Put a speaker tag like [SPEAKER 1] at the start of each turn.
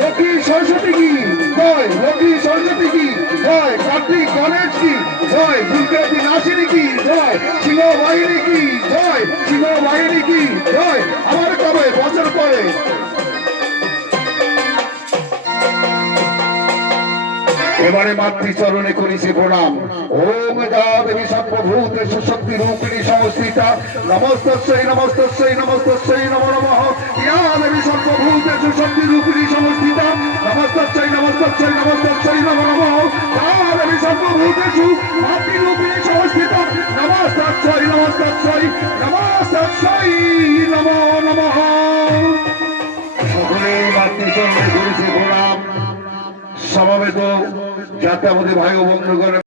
[SPEAKER 1] লক্ষ্মী সরস্বতী কি? জয় লক্ষ্মী সরস্বতী কি? জয় কার্তিক গণেশ কি? জয় দুর্গা নাসিনী কি? জয় এবারে মাতৃচরণে করিছে প্রণাম। ওম যা দেবী সর্বভূত সুশক্তি রূপিণী সংস্থিতা নমস্তস্যৈ নমস্তস্যৈ নমস্তস্যৈ, নমো নমঃ। ইয়া দেবী সর্বভূত সুশক্তি রূপিণী সংস্থিতা নমস্তস্যৈ নমস্তস্যৈ নমস্তস্যৈ, নমো নমঃ। ইয়া দেবী সর্বভূতেষু মাতৃরূপিণী সংস্থিতা নমস্তস্যৈ নমস্তস্যৈ নমস্তস্যৈ, নমো নমঃ। সকলে মাতৃচরণে করেছে যাতে আমাদের ভাই ও বন্ধুগণ